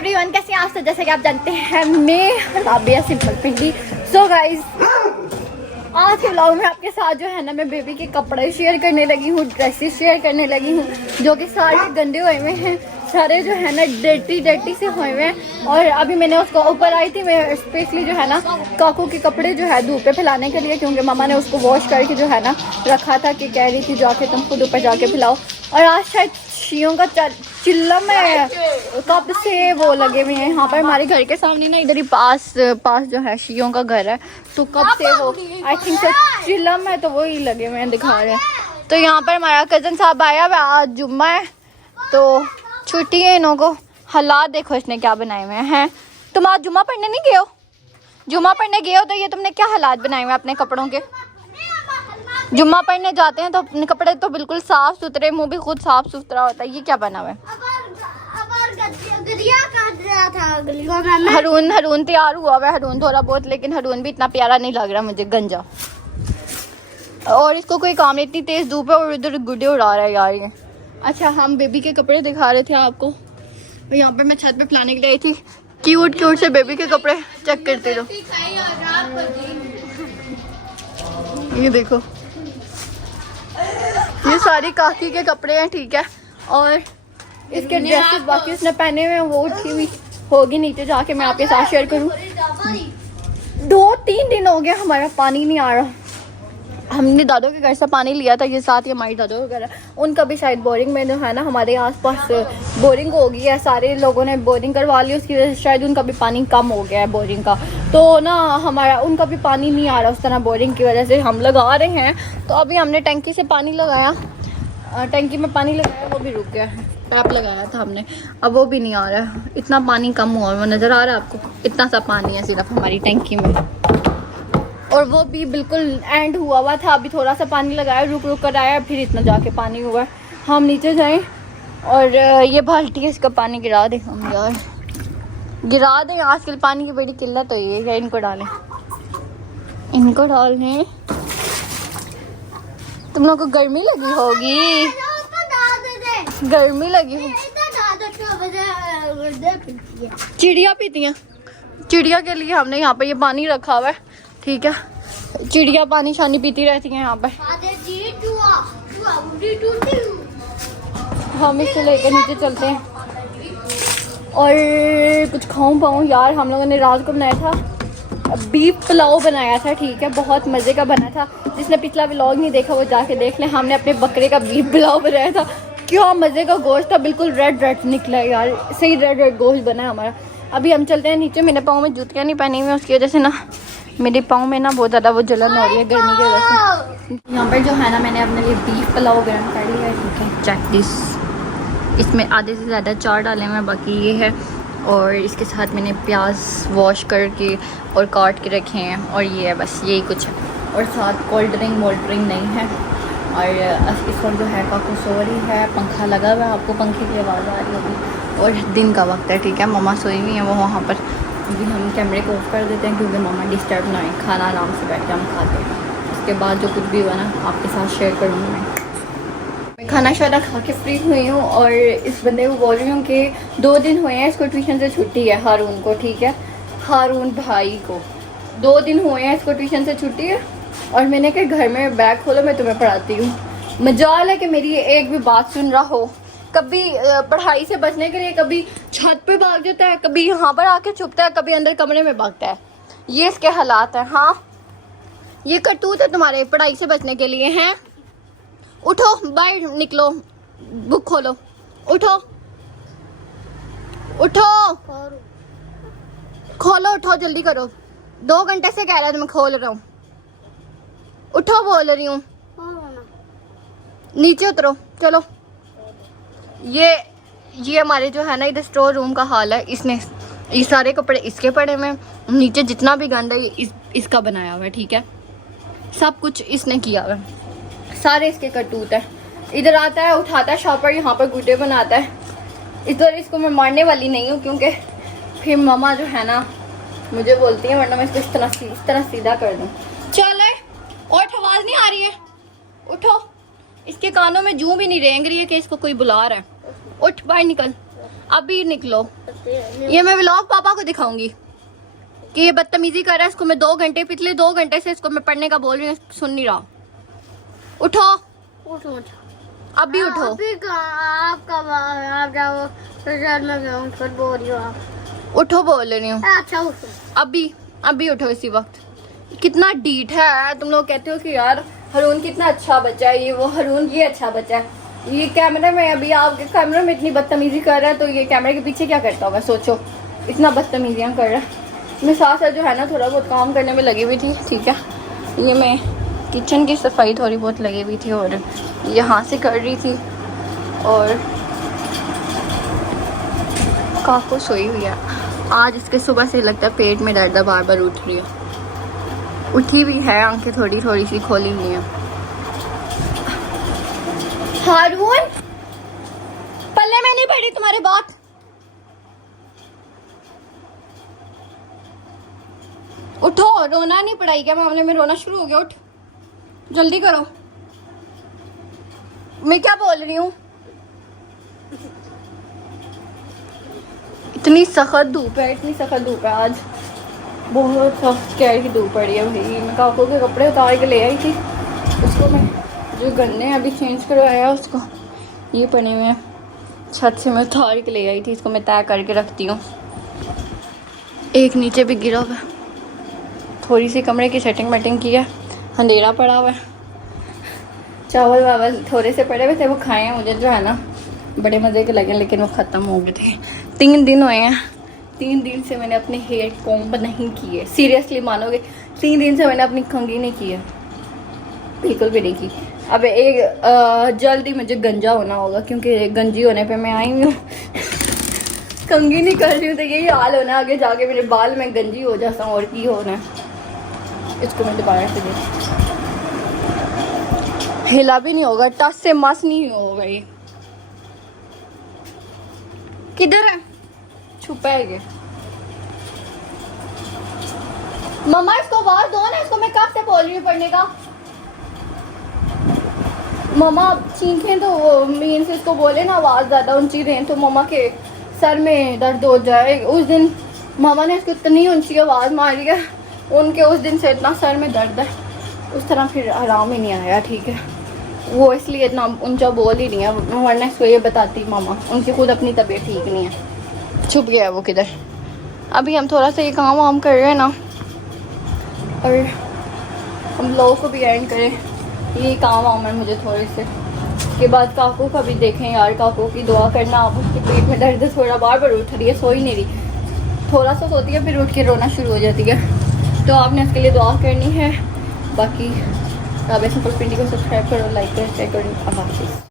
Everyone, कैसे हैं आप? तो जैसे कि आप जानते हैं मैं राबिया सिंपल पिंडी। सो गाइज, आज के व्लॉग में आपके साथ जो है ना मैं बेबी के कपड़े शेयर करने लगी हूँ, ड्रेसेस शेयर करने लगी हूँ, जो कि सारे गंदे हुए हुए हैं, सारे जो है ना डर्टी से हुए हुए हैं। और अभी मैंने उसको ऊपर आई थी, मैं स्पेशली जो है ना काकू के कपड़े जो है धूप पे फैलाने के लिए, क्योंकि मामा ने उसको वॉश करके जो है ना रखा था कि कह रही थी जाके तुम खुद ऊपर जाके फैलाओ। और आज शायद शियों का चिल्लम है, कब से वो लगे हुए हैं यहाँ पर हमारे घर के सामने ना, इधर ही पास जो है शियों का घर है, तो कब से वो आई थिंक से चिल्लम है, तो वो ही लगे हुए हैं दिखा रहे हैं। तो यहाँ पर हमारा कजन साहब आया हुआ, आज जुम्मा है तो छुट्टी है इन्हों को। हालात देखो इसने क्या बनाए हुए हैं। तुम आज जुम्मा पढ़ने नहीं गए हो? जुम्मा पढ़ने गए हो तो ये तुमने क्या हालात बनाए हुए अपने कपड़ों के? जुम्मा पढ़ने जाते हैं तो अपने कपड़े तो बिल्कुल साफ सुथरे, मुंह भी खुद साफ सुथरा होता है। ये क्या बना हुआ है? हरून तैयार हुआ है, हरून थोड़ा बहुत, लेकिन हरून भी इतना प्यारा नहीं लग रहा मुझे, गंजा। और इसको कोई काम नहीं, इतनी तेज धूप है और इधर गुड्डे उड़ा रहा है यार ये। अच्छा, हम बेबी के कपड़े दिखा रहे थे आपको। यहाँ पर मैं छत पे फैलाने के लिए आई थी, क्यूट से बेबी के कपड़े चेक करते रहो। ये देखो, ये सारी काकी के कपड़े हैं, ठीक है। और इसके ड्रेसेस बाकी उसने पहने हुए हैं, वो उठी हुई होगी नीचे जाके, मैं आपके साथ शेयर करूँ। 2-3 दिन हो गया हमारा पानी नहीं आ रहा। हमने दादों के घर से पानी लिया था, ये साथ ही हमारी दादों के घर है, उनका भी शायद बोरिंग में जो है ना हमारे आसपास बोरिंग हो गई है, सारे लोगों ने बोरिंग करवा ली, उसकी वजह से शायद उनका भी पानी कम हो गया है बोरिंग का, तो ना हमारा उनका भी पानी नहीं आ रहा उस तरह बोरिंग की वजह से। हम लगा रहे हैं, तो अभी हमने टंकी से पानी लगाया, टंकी में पानी लगाया, वो भी रुक गया है। पैप लगाया था हमने, अब वो भी नहीं आ रहा है, इतना पानी कम हुआ है। नज़र आ रहा है आपको? इतना सा पानी है सिर्फ हमारी टंकी में, और वो भी बिल्कुल एंड हुआ था। अभी थोड़ा सा पानी लगाया, रुक कर आया, फिर इतना जाके पानी हुआ है। हम नीचे जाएं और ये बाल्टी है, इसका पानी गिरा दें हम यार, गिरा दें। आजकल पानी की बड़ी किल्लत तो ये है, इनको डालें, इनको डालें। तुम लोग को गर्मी लगी होगी, गर्मी लगी होगी। चिड़िया पीती हैं, चिड़िया के लिए हमने यहाँ पे ये पानी रखा हुआ है, ठीक है। चिड़िया पानी शानी पीती रहती हैं यहाँ पर। हम इसको लेकर नीचे चलते हैं और कुछ खाऊं यार। हम लोगों ने रात को बनाया था बीफ पुलाव बनाया था, ठीक है, बहुत मज़े का बना था। जिसने पिछला व्लॉग नहीं देखा वो जाके देख लें। हमने अपने बकरे का बीफ पुलाव बनाया था, क्या मज़े का गोश्त था, बिल्कुल रेड निकला यार, सही रेड गोश्त बना है हमारा। अभी हम चलते हैं नीचे। मेरे पाँव में जूतियाँ नहीं पहनी हुई, उसकी वजह से ना मेरे पाँव में ना बहुत ज़्यादा वो जलन हो रही है गर्मी की वजह से। यहाँ पर जो है ना मैंने अपने लिए बीफ पुलाव गर्म कर लिया है, ठीक है। चेक दिस, इसमें आधे से ज़्यादा चार डाले हैं, बाकी ये है। और इसके साथ मैंने प्याज वॉश करके और काट के रखे हैं, और ये है, बस यही कुछ है। और साथ कोल्ड ड्रिंक नहीं है। और इस वक्त जो है काकू सो रही है, पंखा लगा हुआ है, आपको पंखे की आवाज़ आ रही होगी। और दिन का वक्त है, ठीक है, मम्मा सोई हुई हैं वो वहाँ पर। अभी हम कैमरे को ऑफ कर देते हैं क्योंकि मम्मा डिस्टर्ब ना हो, खाना आराम से बैठ के हम खाते हैं। उसके बाद जो कुछ भी हुआ ना आपके साथ शेयर करूँगी मैं। खाना शाना खा के फ्री हुई हूँ और इस बंदे को बोल रही हूँ कि 2 दिन हुए हैं इसको ट्यूशन से छुट्टी है, हारून को, ठीक है, हारून भाई को 2 दिन हुए हैं इसको ट्यूशन से छुट्टी है। और मैंने कहा घर में बैग खोलो, मैं तुम्हें पढ़ाती हूँ। मजाल है कि मेरी एक भी बात सुन रहा हो। कभी पढ़ाई से बचने के लिए कभी छत पे भाग जाता है, कभी यहाँ पर आके छुपता है, कभी अंदर कमरे में भागता है। ये इसके हालात हैं। हाँ, ये करतूत है तुम्हारे पढ़ाई से बचने के लिए हैं। उठो, बाहर निकलो, बुक खोलो, उठो खोलो, उठो जल्दी करो। 2 घंटे से कह रहा है मैं खोल रहा हूँ, उठो बोल रही हूँ, नीचे उतरो, चलो। ये हमारे जो है ना इधर स्टोर रूम का हाल है। इसने ये सारे कपड़े इसके पड़े हुए, नीचे जितना भी गंद है ये इसका बनाया हुआ है, ठीक है, सब कुछ इसने किया हुआ है, सारे इसके करतूत है। इधर आता है, उठाता है शॉपर, यहाँ पर गुड्डे बनाता है। इधर इसको मैं मारने वाली नहीं हूँ क्योंकि फिर मम्मा जो है ना मुझे बोलती है, वरना मैं इसको इस तरह सीधा कर दूँ। चलो, और आवाज़ नहीं आ रही है, उठो। इसके कानों में जूं भी नहीं रेंग रही है कि इसको कोई बुला रहा है। उठ, बाहर निकल, अभी निकलो। ये मैं व्लॉग पापा को दिखाऊंगी कि ये बदतमीजी कर रहा है। इसको मैं 2 घंटे, पिछले 2 घंटे से इसको मैं पढ़ने का बोल रही हूँ, सुन नहीं रहा। उठो उठो अभी उठो। अभी कहाँ आप कब आप जाओ तो शायद मैं जाऊँ फिर बोल रही हूँ आप। उठो बोल रही हूँ। अच्छा उठो अभी अभी उठो इसी वक्त। कितना डीठ है। तुम लोग कहते हो कि यार हरून कितना अच्छा बच्चा है, ये वो हरून ये अच्छा बच्चा है। ये कैमरे में अभी आपके कैमरे में इतनी बदतमीजी कर रहा है तो ये कैमरे के पीछे क्या करता होगा सोचो। इतना बदतमीजियाँ कर रहा है। मैं साथ साथ जो है ना थोड़ा बहुत काम करने में लगी हुई थी, ठीक है। ये मैं किचन की सफाई थोड़ी बहुत लगी हुई थी और यहाँ से कर रही थी। और काको सोई हुई है। आज इसके सुबह से लगता है पेट में दर्द है, बार बार उठ रही है। उठी भी है, आंखें थोड़ी थोड़ी सी खोली हुई हैं। हारून पल्ले में नहीं पड़ी तुम्हारी बात। उठो, रोना नहीं, पढ़ाई के मामले में रोना शुरू हो गया। उठ जल्दी करो। मैं क्या बोल रही हूँ। इतनी सख्त धूप है, इतनी सख्त धूप है आज। बहुत सख्त कैर की धूप पड़ी है भाई। मैं काको के कपड़े उतार के ले आई थी। उसको मैं जो गन्ने अभी चेंज करवाया उसको ये पड़े हुए हैं, छत से मैं उतार के ले आई थी। इसको मैं तय करके रखती हूँ। एक नीचे भी गिरा हुआ है। थोड़ी सी कमरे की सेटिंग वेटिंग की है, अंधेरा पड़ा हुआ है। चावल वावल थोड़े से पड़े हुए थे, वो खाए हैं। मुझे जो है ना बड़े मज़े के लगे, लेकिन वो ख़त्म हो गए थे। 3 दिन हुए हैं, 3 दिन से मैंने अपने हेयर कॉम्ब नहीं किए। सीरियसली मानोगे, 3 दिन से मैंने अपनी कंघी नहीं की है, बिल्कुल भी नहीं की। अब एक जल्दी मुझे गंजा होना होगा क्योंकि गंजी होने पे मैं आई हूँ। कंघी नहीं कर रही हूँ तो यही हाल होना आगे जाके, मेरे बाल में गंजी हो जाता हूँ और की होना है। इसको मैं दोबारा से देख, हिला भी नहीं होगा, टस से मस नहीं होगा। ये किधर है, छुपा है ये। मम्मा इसको आवाज दो ना, इसको मैं कब से बोल रही हूँ पढ़ने का। मम्मा चीखें तो मीन से इसको बोले ना, आवाज ज्यादा ऊंची दें तो मम्मा के सर में दर्द हो जाए। उस दिन मामा ने इसको इतनी ऊंची आवाज मारी है, उनके उस दिन से इतना सर में दर्द है, उस तरह फिर आराम ही नहीं आया, ठीक है। वो इसलिए इतना ऊंचा बोल ही नहीं है, वरना इसको ये बताती मामा, उनकी खुद अपनी तबीयत ठीक नहीं है। छुप गया है वो किधर। अभी हम थोड़ा सा ये काम वाम कर रहे हैं ना, और हम लोगों को भी एंड करें। ये काम वाम है मुझे थोड़े से के बाद। काकू का भी देखें यार, काकू की दुआ करना। आप उसके पेट में दर्द है, थोड़ा बार बार उठ रही है, सो ही नहीं रही। थोड़ा सा सोती है फिर उठ के रोना शुरू हो जाती है, तो आपने उसके लिए दुआ करनी है। बाकी आप ऐसे पिंडी को सब्सक्राइब करो, लाइक करो, शेयर करो। अल्लाह हाफिज़।